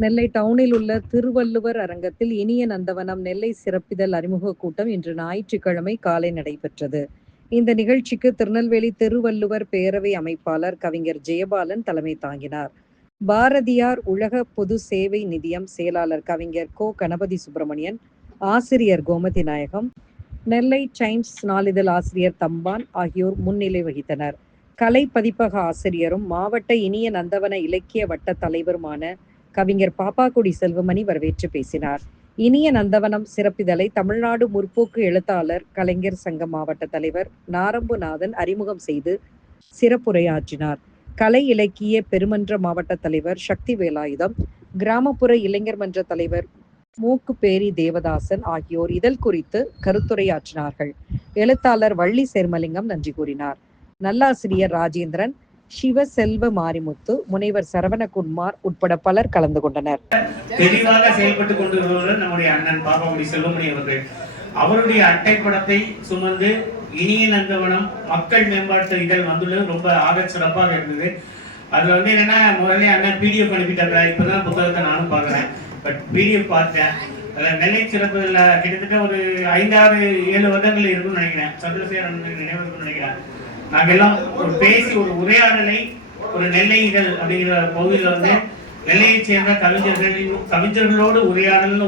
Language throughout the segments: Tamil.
நெல்லை டவுனில் உள்ள திருவள்ளுவர் அரங்கத்தில் இனிய நந்தவனம் நெல்லை சிறப்பிதழ் அறிமுக கூட்டம் இன்று ஞாயிற்றுக்கிழமை காலை நடைபெற்றது. இந்த நிகழ்ச்சிக்கு திருநெல்வேலி திருவள்ளுவர் பேரவை அமைப்பாளர் கவிஞர் ஜெயபாலன் தலைமை தாங்கினார். பாரதியார் உலக பொது சேவை நிதியம் செயலாளர் கவிஞர் கோ கணபதி சுப்பிரமணியன், ஆசிரியர் கோமதி நாயகம், நெல்லை டைம்ஸ் நாளிதழ் ஆசிரியர் தம்பான் ஆகியோர் முன்னிலை வகித்தனர். கலை பதிப்பக ஆசிரியரும் மாவட்ட இனிய நந்தவன இலக்கிய வட்ட தலைவருமான கவிஞர் பாப்பாக்குடி செல்வமணி வரவேற்று பேசினார். இனிய நந்தவனம் சிறப்பிதழை தமிழ்நாடு முற்போக்கு எழுத்தாளர் கலைஞர் சங்க மாவட்ட தலைவர் நாரம்புநாதன் அறிமுகம் செய்து சிறப்புரையாற்றினார். கலை இலக்கிய பெருமன்ற மாவட்ட தலைவர் சக்தி வேலாயுதம், கிராமப்புற இளைஞர் மன்ற தலைவர் மூக்குப்பேரி தேவதாசன் ஆகியோர் இதழ் குறித்து கருத்துரையாற்றினார்கள். எழுத்தாளர் வள்ளி சேர்மலிங்கம் நன்றி கூறினார். நல்லாசிரியர் ராஜேந்திரன், சிவசெல்வ மாரிமுத்து, முனைவர் சரவணகுமார் உட்பட பலர் கலந்து கொண்டனர். தெளிவாக செயல்பட்டுக் கொண்டு வருபவர் நம்முடைய அண்ணன் பாப்பாக்குடி செல்வமணி அவர்கள். அவருடைய அட்டைப்படத்தை சுமந்து இனிய நந்தவனம் மக்கள் மேம்பாட்டு இதழ் வந்துள்ளது ரொம்ப ஆக சிறப்பாக இருந்தது. அதுல என்னன்னா முதல்ல அண்ணன் பிடிஎஃப் அனுப்பிட்டாங்க. இப்பதான் புத்தகத்தை நானும் பார்க்குறேன். பட் பிடிஎஃப் பார்த்தேன். நெல்லை சிறப்புல கிட்டத்தட்ட ஒரு 5-6-7 வருடங்கள் இருக்குன்னு நினைக்கிறேன். சந்திரசேகரன் நினைவு நினைக்கிறேன். நாங்கள் எல்லாம் ஒரு பேசி ஒரு உரையாடலை ஒரு நெல்லை இதழ் அப்படிங்கிற பகுதியில் நெல்லையை சேர்ந்த கவிஞர்களோடு உரையாடல்னு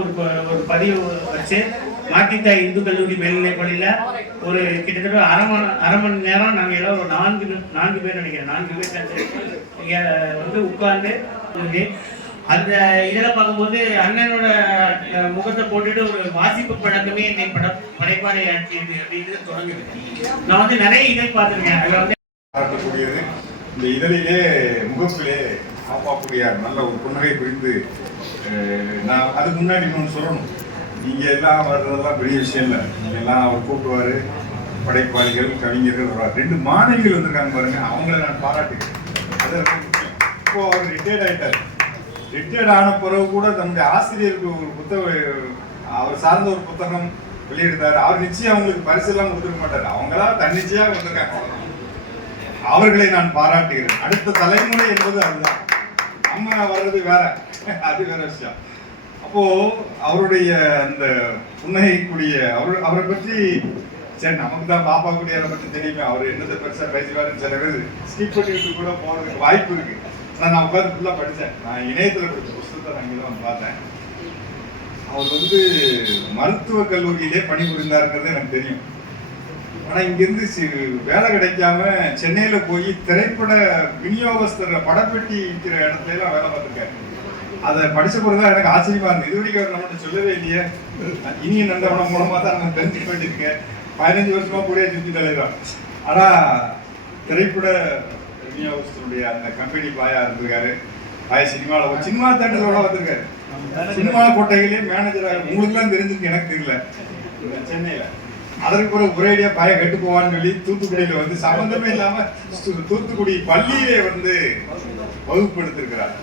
ஒரு பதிவு வச்சு மாட்டித்தாய் இந்து கல்லூரி மேல்நிலைப் பள்ளியில ஒரு கிட்டத்தட்ட அரை மணி நேரம் நாங்கள் எல்லாம் ஒரு 4 பேர் நினைக்கிறேன் 4 பேர் உட்கார்ந்து அந்த இதில் பார்க்கும்போது அண்ணனோட முகத்தை போட்டுட்டு ஒரு வாசிப்பு பழக்கமே என்னை படைப்பாளை ஆக்கியது அப்படின்னு தொடங்குது. நான் நிறைய இதழ் பார்த்துருக்கேன். அதில் காட்டக்கூடியது இந்த இதழிலே முகப்பிலே பாப்பாக்குடியார் நல்ல ஒரு புன்னகை புரிந்து நான் அதுக்கு முன்னாடி இன்னொன்று சொல்லணும். நீங்கள் எல்லாம் வர்றதெல்லாம் பெரிய விஷயம் இல்லை. நீங்கள் எல்லாம் அவர் கூப்பிடுவார், படைப்பாளிகள் கவிஞர்கள் வருவார். 2 மாணவிகள் வந்திருக்காங்க பாருங்க, அவங்கள நான் பாராட்டுகிறேன். அது ரொம்ப முக்கியம். இப்போ அவர் ரிட்டையர்ட் ஆகிட்டார். ரிட்டையர்ட் ஆன பிறகு கூட தன்னுடைய ஆசிரியருக்கு ஒரு புத்தகம், அவர் சார்ந்த ஒரு புத்தகம் வெளியிடுத்தார். அவர் நிச்சயம் அவங்களுக்கு பரிசெல்லாம் கொடுத்துருக்க மாட்டார். அவங்களா தன்னிச்சையாக வந்திருக்காங்க. அவர்களை நான் பாராட்டுகிறேன். அடுத்த தலைமுறை என்பது அதுதான். நம்ம வர்றது வேற, அது வேற விஷயம். அப்போ அவருடைய அந்த புன்னகைக்கூடிய அவரை பற்றி சரி, நமக்கு தான் பாப்பாக்குடியாரை பற்றி தெரியுமே. அவர் என்னத்தை பெருசாக பேசுவாருன்னு சில பேர் ஸ்கிப் பண்ணிட்டு கூட போகிறதுக்கு வாய்ப்பு இருக்கு. நான் உட்காந்து ஃபுல்லாக படித்தேன். நான் இணையத்தில் படித்த புத்தகத்தை நான் இங்கே தான் பார்த்தேன். அவர் மருத்துவக் கல்லூரியிலே பணிபுரிந்தாருங்கிறது எனக்கு தெரியும். ஆனால் இங்கேருந்து வேலை கிடைக்காம சென்னையில் போய் திரைப்பட விநியோகஸ்தர் படப்பெட்டி இருக்கிற இடத்துல எல்லாம் வேலை பார்த்துருக்காரு. அதை படித்த பொழுதுதான் எனக்கு ஆச்சரியமா இருந்தது. இது வரைக்கும் அவர் நம்மகிட்ட சொல்லவே இல்லையே. இனிய நந்தவனம் மூலமாக தான் நான் தெரிஞ்சுக்க வேண்டியிருக்கேன். 15 வருஷமா கூட செஞ்சு தலைவர். ஆனால் திரைப்பட விநியோகஸ்தருடைய அந்த கம்பெனி பாயா இருந்திருக்காரு. பாய சினிமாவில் ஒரு சினிமா தேட்டரோட வந்திருக்காரு. சினிமா கோட்டையிலேயே மேனேஜராக உங்களுக்குலாம் தெரிஞ்சிருக்கு, எனக்கு தெரியல. சென்னையில் அதற்கு பிறகு ஒரேடியா பாய கெட்டு போவான்னு சொல்லி தூத்துக்குடியில சம்பந்தமே இல்லாம தூத்துக்குடி பள்ளியிலே வகுப்பு எடுத்திருக்கிறார்.